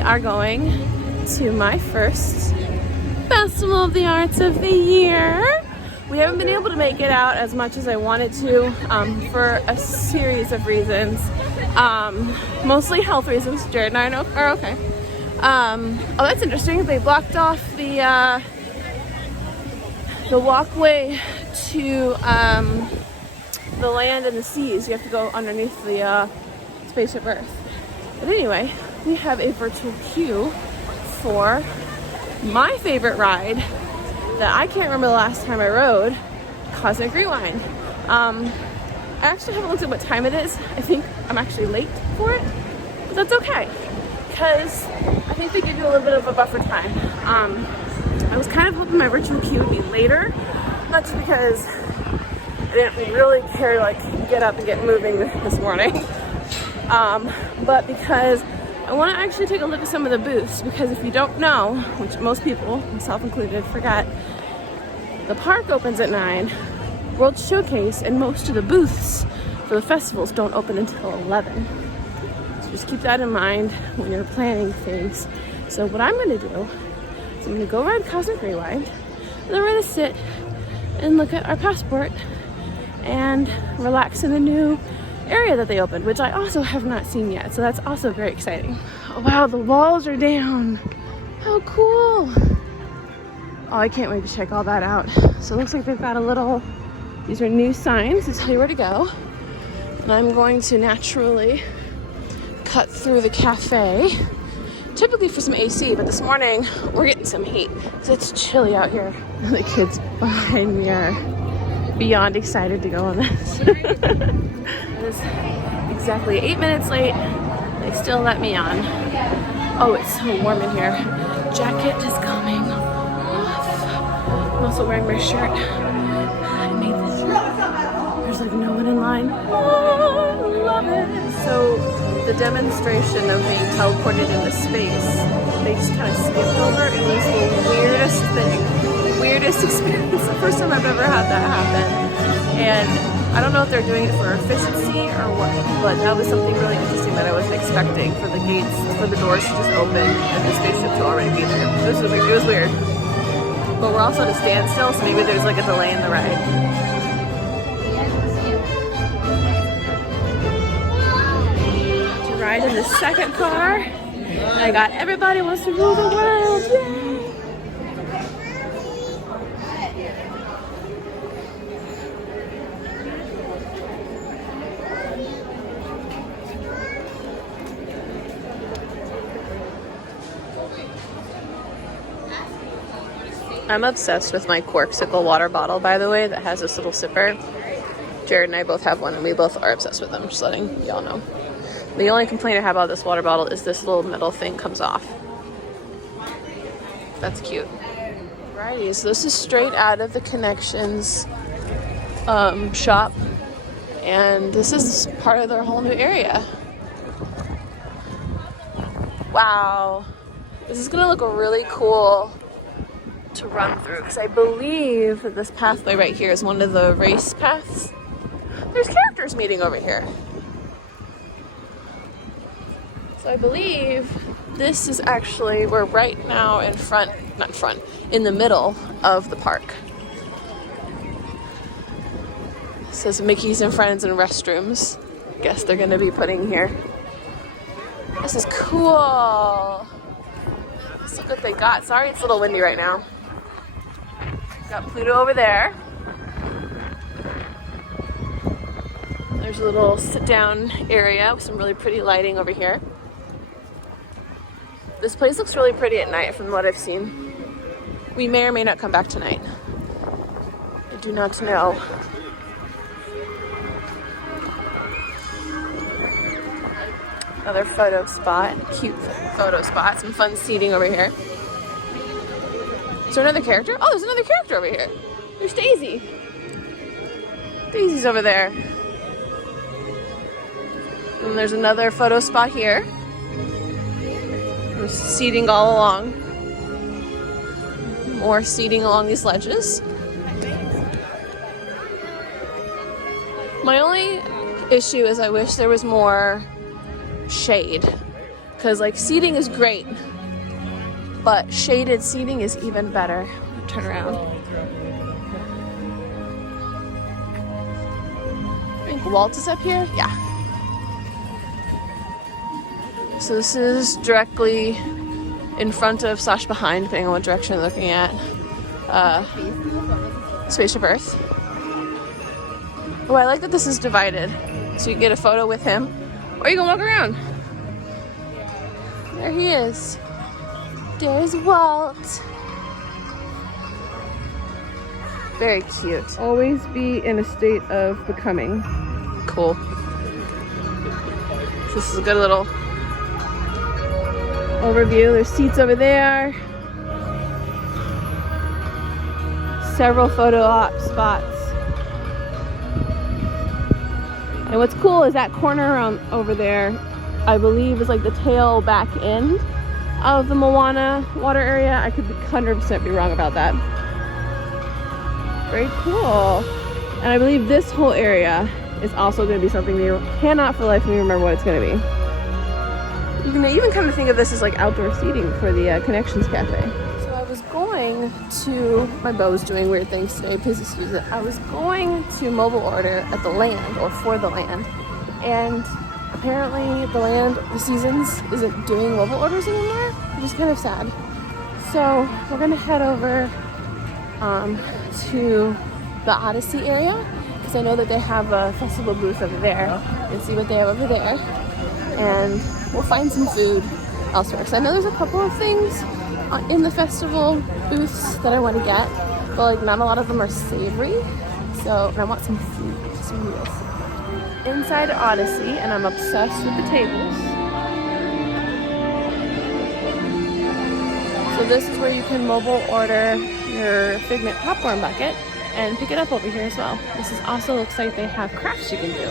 we are going to my first Festival of the Arts of the year. We haven't been able to make it out as much as I wanted to for a series of reasons. Mostly health reasons. Jared and I are okay. Oh, that's interesting. They blocked off the walkway to the land and the seas. You have to go underneath the Spaceship Earth. But anyway, we have a virtual queue for my favorite ride that I can't remember the last time I rode, Cosmic Rewind. I actually haven't looked at what time it is. I think I'm actually late for it, but that's okay, because I think they give you a little bit of a buffer time. I was kind of hoping my virtual queue would be later, not just because I didn't really care to get up and get moving this morning, but because I want to actually take a look at some of the booths, because if you don't know, which most people, myself included, forgot, the park opens at 9, World Showcase and most of the booths for the festivals don't open until 11. So just keep that in mind when you're planning things. So what I'm going to do is I'm going to go ride Cosmic Rewind, and then we're going to sit and look at our passport and relax in the new area that they opened, which I also have not seen yet, so that's also very exciting. Oh, wow, the walls are down. How cool. Oh, I can't wait to check all that out. So it looks like they've got a little, these are new signs to tell you where to go. And I'm going to naturally cut through the cafe, typically for some AC, but this morning we're getting some heat because it's chilly out here. And the kids behind me are beyond excited to go on this. It is exactly 8 minutes late. They still let me on. Oh, it's so warm in here. Jacket is coming off. I'm also wearing my shirt. I made this shirt. There's no one in line. Oh, I love it. So the demonstration of being teleported into space, they just kind of skipped over. It was the weirdest thing. Weirdest experience. The first time I've ever had that happen. And I don't know if they're doing it for efficiency or what, but that was something really interesting that I wasn't expecting, for the gates, for the doors to just open and the spaceship to already be there. It was weird. But we're also at a standstill, so maybe there's a delay in the ride. To ride in the second car, I got Everybody Wants to Rule the World. Yay! I'm obsessed with my Corksicle water bottle, by the way, that has this little sipper. Jared and I both have one, and we both are obsessed with them, just letting y'all know. The only complaint I have about this water bottle is this little metal thing comes off. That's cute. Alrighty, so this is straight out of the Connections shop, and this is part of their whole new area. Wow. This is gonna look really cool to run through, because I believe that this pathway right here is one of the race paths. There's characters meeting over here. So I believe this is actually, we're right now in the middle of the park. It says Mickey's and Friends and Restrooms. Guess they're gonna be putting here. This is cool. Let's look what they got. Sorry, it's a little windy right now. Got Pluto over there. There's a little sit-down area with some really pretty lighting over here. This place looks really pretty at night from what I've seen. We may or may not come back tonight. I do not know. Another photo spot, cute photo spot, some fun seating over here. Is there another character? Oh, there's another character over here. There's Daisy. Daisy's over there. And there's another photo spot here. There's seating all along. More seating along these ledges. My only issue is I wish there was more shade. because like seating is great, but shaded seating is even better. Turn around. I think Walt is up here. Yeah. So this is directly in front of / behind, depending on what direction you're looking at. Spaceship Earth. Oh, I like that this is divided. So you can get a photo with him, or you can walk around. There he is. There's Walt. Very cute. Always be in a state of becoming. Cool. This is a good little overview. There's seats over there. Several photo op spots. And what's cool is that corner over there, I believe, is like the tail back end of the Moana water area. I could 100% be wrong about that. Very cool. And I believe this whole area is also going to be something new. Cannot for the life of me remember what it's going to be. You can even kind of think of this as like outdoor seating for the Connections Cafe. So I was going to, my bow is doing weird things today, please excuse it. I was going to mobile order at the Land, or for the Land, and apparently the Land, the Seasons, isn't doing mobile orders anymore, which is kind of sad. So we're gonna head over to the Odyssey area, because I know that they have a festival booth over there, and see what they have over there. And we'll find some food elsewhere. So I know there's a couple of things in the festival booths that I want to get, but like not a lot of them are savory. So I want some food, some real food. Inside Odyssey, and I'm obsessed with the tables. So this is where you can mobile order your Figment popcorn bucket and pick it up over here as well. This is also, looks like they have crafts you can do.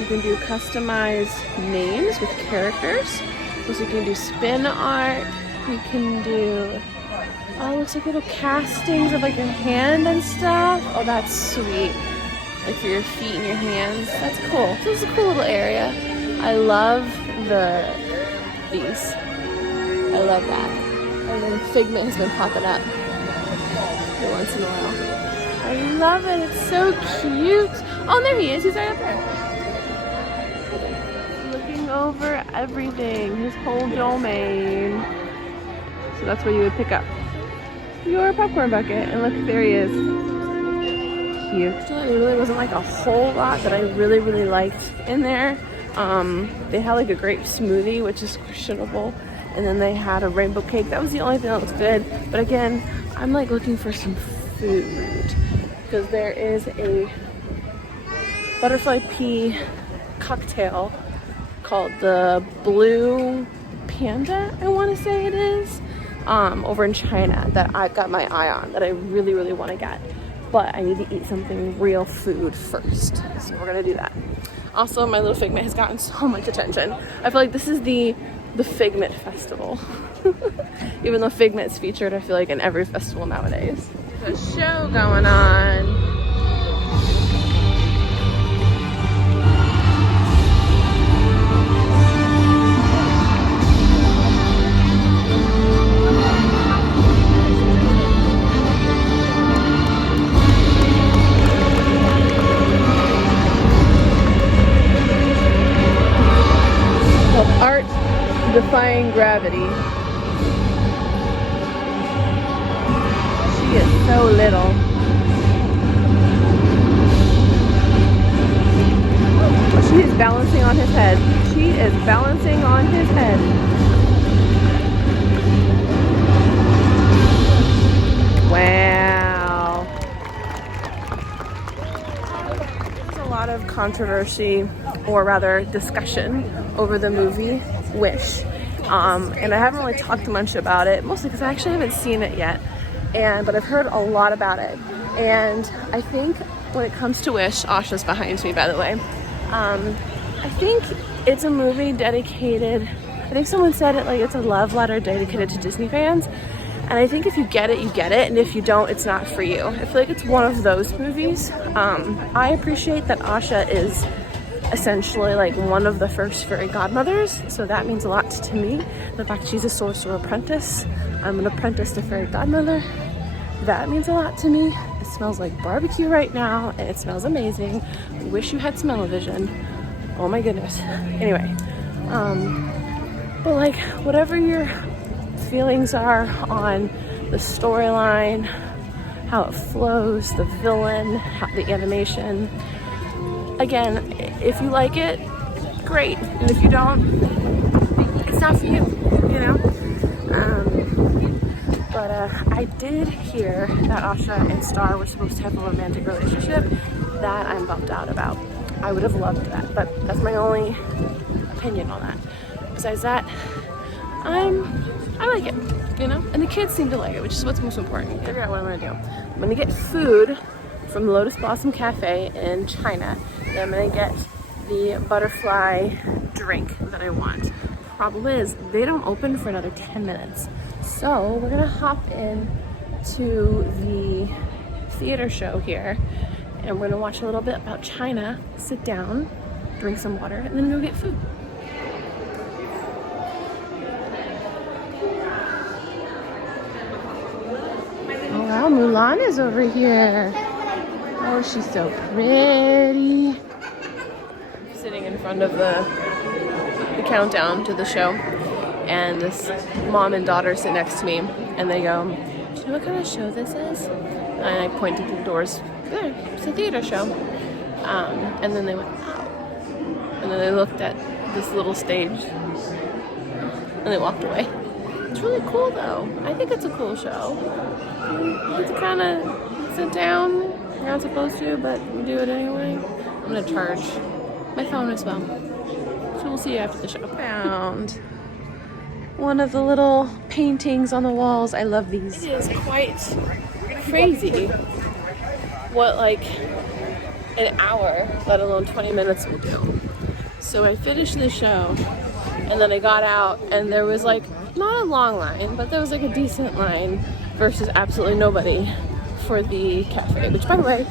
You can do customized names with characters. So you can do spin art. You can do, oh, it looks like little castings of like your hand and stuff. Oh, that's sweet. Like for your feet and your hands. That's cool. So this is a cool little area. I love these. I love that. And then Figment has been popping up every once in a while. I love it. It's so cute. Oh, there he is. He's right up there. Looking over everything. His whole domain. So that's where you would pick up your popcorn bucket. And look, there he is. Cute. There really wasn't like a whole lot that I really, really liked in there. They had like a grape smoothie, which is questionable. And then they had a rainbow cake. That was the only thing that was good. But again, I'm like looking for some food, because there is a butterfly pea cocktail called the Blue Panda, I want to say it is, over in China, that I've got my eye on, that I really, really want to get. But I need to eat something real food first, so we're gonna do that. Also, my little Figment has gotten so much attention. I feel like this is the Figment Festival. Even though Figment's featured, I feel like, in every festival nowadays. There's a show going on. Called Art Defying Gravity. She is so little. She is balancing on his head. She is balancing on his head. Wow. There's a lot of controversy, or rather discussion, over the movie Wish. And I haven't really talked much about it, mostly because I actually haven't seen it yet. But I've heard a lot about it. And I think when it comes to Wish, Asha's behind me, by the way. I think it's a movie dedicated, I think someone said it like it's a love letter dedicated to Disney fans. And I think if you get it, you get it. And if you don't, it's not for you. I feel like it's one of those movies. I appreciate that Asha is essentially like one of the first fairy godmothers, so that means a lot to me. The fact she's a sorcerer apprentice, I'm an apprentice to fairy godmother, that means a lot to me. It smells like barbecue right now, and it smells amazing. I wish you had smell-o-vision. Oh my goodness. Anyway, but like whatever your feelings are on the storyline, how it flows, the villain, the animation, again, if you like it, great, and if you don't, it's not for you, you know? But I did hear that Asha and Star were supposed to have a romantic relationship. That I'm bummed out about. I would have loved that, but that's my only opinion on that. Besides that, I like it, you know? And the kids seem to like it, which is what's most important. Figure out what I'm gonna do. I'm gonna get food from the Lotus Blossom Cafe in China. And I'm gonna get the butterfly drink that I want. Problem is, they don't open for another 10 minutes. So we're gonna hop in to the theater show here, and we're gonna watch a little bit about China, sit down, drink some water, and then go get food. Oh wow, Mulan is over here. Oh, she's so pretty. I'm sitting in front of the countdown to the show, and this mom and daughter sit next to me, and they go, "Do you know what kind of show this is?" And I pointed to the doors. There, it's a theater show. And then they went, "Oh," and then they looked at this little stage, and they walked away. It's really cool, though. I think it's a cool show. You get to kind of sit down. You're not supposed to, but you do it anyway. I'm gonna charge my phone as well. So we'll see you after the show. Found one of the little paintings on the walls. I love these. It is quite crazy what like an hour, let alone 20 minutes will do. So I finished the show, and then I got out, and there was like not a long line, but there was like a decent line versus absolutely nobody for the cafe, which by the way,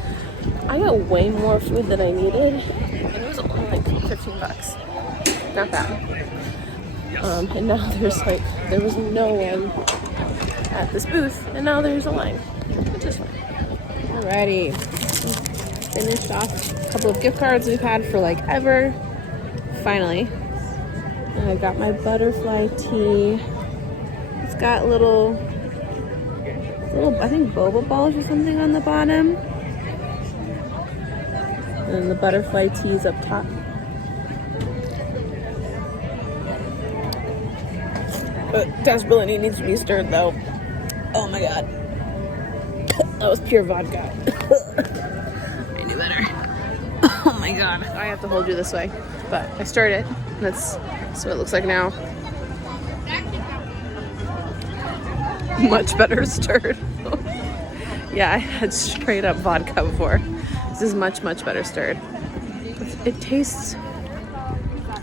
I got way more food than I needed, and it was only like 15 bucks. Not bad. And now there was no one at this booth, and now there's a line, which is fine. Alrighty, finished off a couple of gift cards we've had for like ever, finally. And I got my butterfly tea. It's got little, I think boba balls or something on the bottom. And then the butterfly tea is up top. But desperately needs to be stirred though. Oh my god. That was pure vodka. I knew better. Oh my god. I have to hold you this way. But I stirred it. That's what it looks like now. Much better stirred. Yeah, I had straight up vodka before. This is much better stirred. It tastes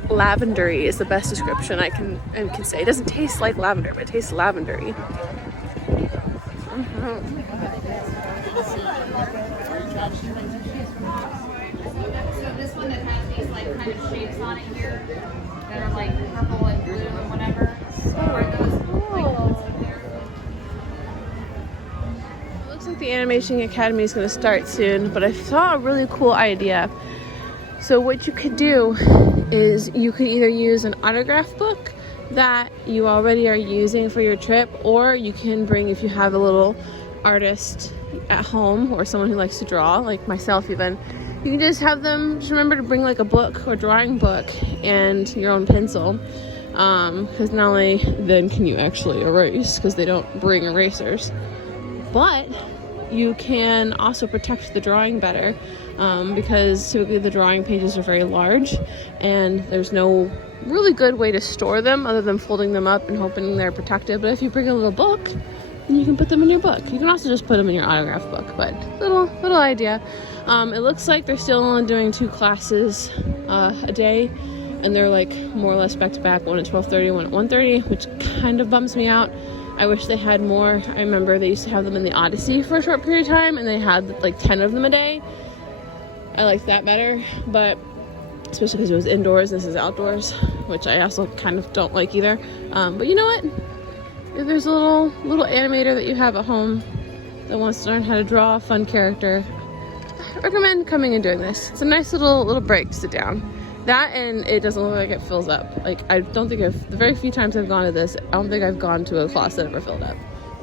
lavendery is the best description I can say. It doesn't taste like lavender, but it tastes lavendery. So this one that has these like kind of shapes on it here that are like purple and blue and whatever. Are those It looks like the Animation Academy is going to start soon, but I saw a really cool idea. So what you could do is you could either use an autograph book that you already are using for your trip, or you can bring, if you have a little artist at home or someone who likes to draw, like myself even, you can just have them, just remember to bring like a book or drawing book and your own pencil, because not only then can you actually erase, because they don't bring erasers, but you can also protect the drawing better, because typically the drawing pages are very large and there's no really good way to store them other than folding them up and hoping they're protected. But if you bring a little book, then you can put them in your book. You can also just put them in your autograph book, but little idea. It looks like they're still only doing 2 classes a day, and they're like more or less back to back, one at 12:30, one at 1:30, which kind of bums me out. I wish they had more. I remember they used to have them in the Odyssey for a short period of time, and they had like 10 of them a day. I liked that better, but especially because it was indoors. This is outdoors, which I also kind of don't like either. But you know what? If there's a little animator that you have at home that wants to learn how to draw a fun character, I recommend coming and doing this. It's a nice little break to sit down. That, and it doesn't look like it fills up. Like, I don't think the very few times I've gone to this, I don't think I've gone to a class that ever filled up.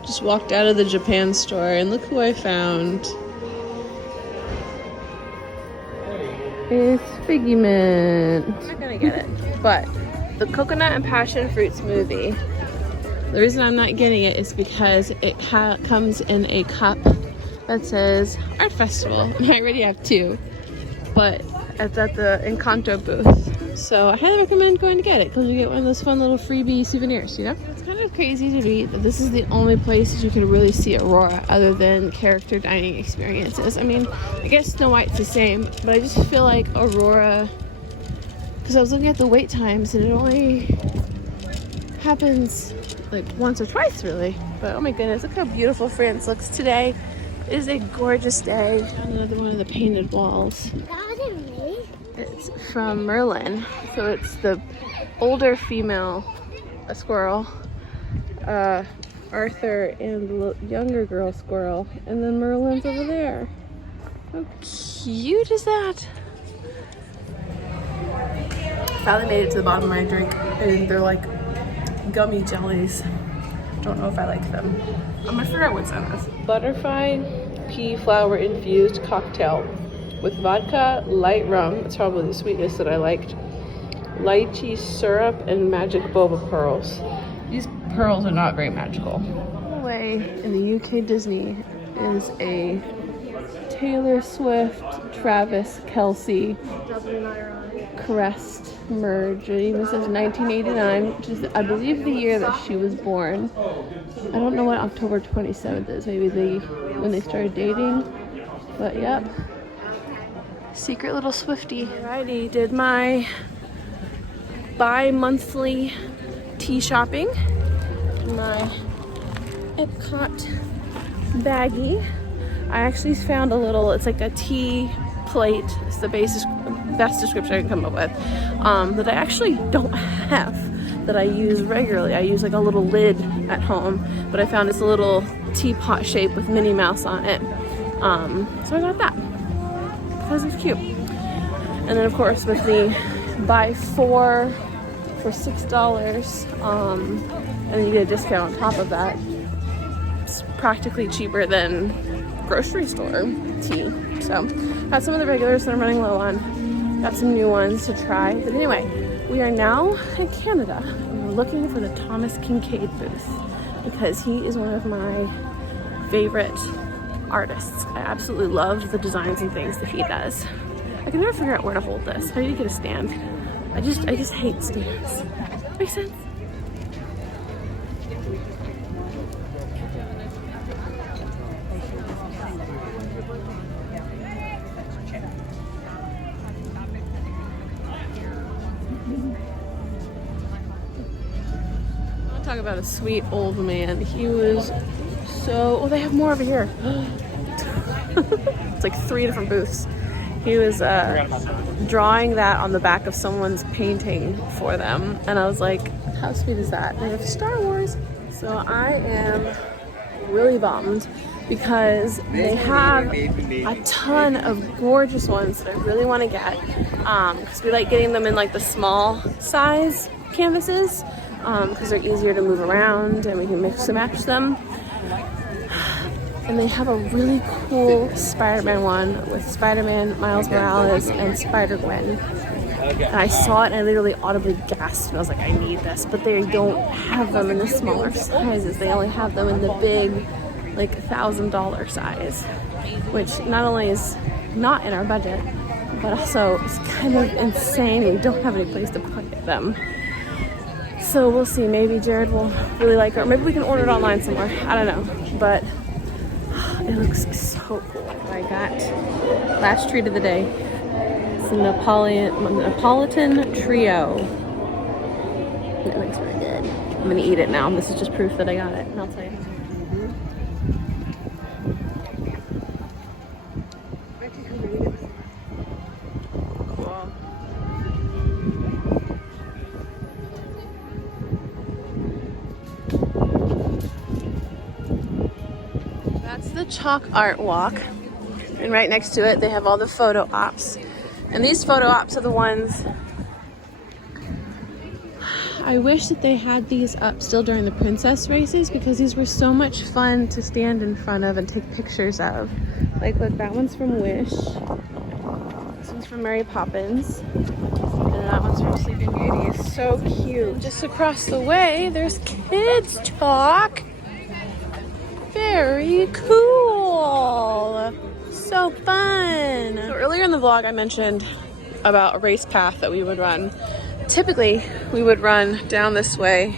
Just walked out of the Japan store and look who I found. It's Figment. I'm not gonna get it, but the coconut and passion fruit smoothie. The reason I'm not getting it is because it comes in a cup that says Art Festival. And I already have two, but it's at the Encanto booth. So I highly recommend going to get it because you get one of those fun little freebie souvenirs, you know? It's kind of crazy to me that this is the only place that you can really see Aurora other than character dining experiences. I mean, I guess Snow White's the same, but I just feel like Aurora, because I was looking at the wait times and it only happens like once or twice really. But oh my goodness, look how beautiful France looks today. It is a gorgeous day. Another one of the painted walls. It's from Merlin, so it's the older female squirrel, Arthur, and the younger girl squirrel, and then Merlin's over there. How cute is that? Finally made it to the bottom of my drink, and they're like gummy jellies. Don't know if I like them. I'm gonna figure out what's in this. Butterfly pea flower infused cocktail with vodka, light rum, that's probably the sweetness that I liked, lychee syrup, and magic boba pearls. These pearls are not very magical. Away in the UK Disney is a Taylor Swift, Travis Kelce crest merge. It even says 1989, which is, I believe, the year that she was born. I don't know what October 27th is. Maybe when they started dating. But yep. Secret little Swiftie. Alrighty, did my bi-monthly tea shopping. My Epcot baggie. I actually found a little, it's like a tea plate. It's the best description I can come up with. That I actually don't have, that I use regularly. I use like a little lid at home, but I found this little teapot shape with Minnie Mouse on it. So I got that because it's cute. And then of course with the buy four for $6, and then you get a discount on top of that, it's practically cheaper than grocery store tea. So got some of the regulars that I'm running low on, got some new ones to try. But anyway, we are now in Canada and we're looking for the Thomas Kincaid booth because he is one of my favorite artists. I absolutely love the designs and things that he does. I can never figure out where to hold this. How do you get a stand? I just hate stands. Makes sense? Talk about a sweet old man. He was so, oh, they have more over here. It's like 3 different booths. He was drawing that on the back of someone's painting for them. And I was like, how sweet is that? They have Star Wars. So I am really bummed because they have a ton of gorgeous ones that I really want to get. Because we like getting them in like the small size canvases. Because they're easier to move around and we can mix and match them. And they have a really cool Spider-Man one with Spider-Man, Miles Morales, and Spider-Gwen. And I saw it and I literally audibly gasped and I was like, I need this. But they don't have them in the smaller sizes. They only have them in the big, like $1,000 size. Which not only is not in our budget, but also is kind of insane. We don't have any place to put them. So we'll see, maybe Jared will really like it, or maybe we can order it online somewhere, I don't know, but it looks so cool. I got last treat of the day. It's a Neapolitan trio. It looks really good. I'm gonna eat it now. This is just proof that I got it, and I'll tell you. Cool. chalk art walk, and right next to it they have all the photo ops. And these photo ops are the ones I wish that they had these up still during the princess races, because these were so much fun to stand in front of and take pictures of. Like, look, that one's from Wish. This one's from Mary Poppins. And that one's from Sleeping Beauty. It's so cute. Just across the way, there's Kids Talk. Very cool. So fun. So earlier in the vlog, I mentioned about a race path that we would run. Typically, we would run down this way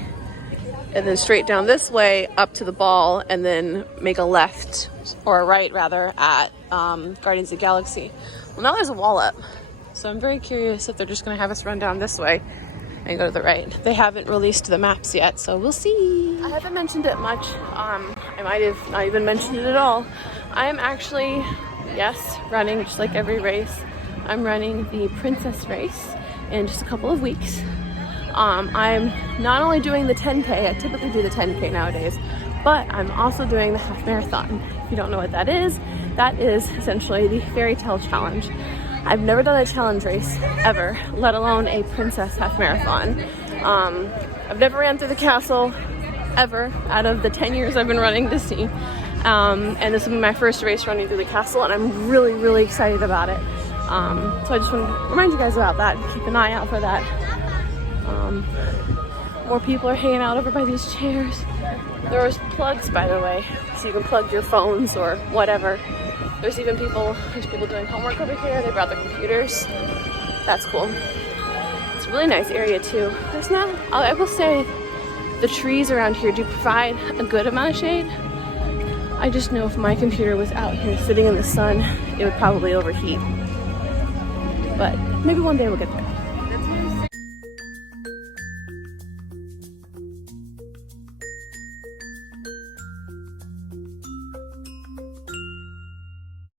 and then straight down this way up to the ball, and then make a left, or a right rather, at Guardians of the Galaxy. Well, now there's a wall up, so I'm very curious if they're just going to have us run down this way and go to the right. They haven't released the maps yet, so we'll see. I haven't mentioned it much. I might have not even mentioned it at all. I'm actually, yes, running just like every race. I'm running the Princess race in just a couple of weeks. I'm not only doing the 10K, I typically do the 10K nowadays, but I'm also doing the half marathon. If you don't know what that is essentially the fairy tale challenge. I've never done a challenge race ever, let alone a princess half marathon. I've never ran through the castle ever out of the 10 years I've been running Disney. And this will be my first race running through the castle, and I'm really, really excited about it. So I just want to remind you guys about that. Keep an eye out for that. More people are hanging out over by these chairs. There was plugs, by the way, so you can plug your phones or whatever. There's people doing homework over here. They brought their computers. That's cool. It's a really nice area too. I will say, the trees around here do provide a good amount of shade. I just know if my computer was out here sitting in the sun, it would probably overheat. But maybe one day we'll get there.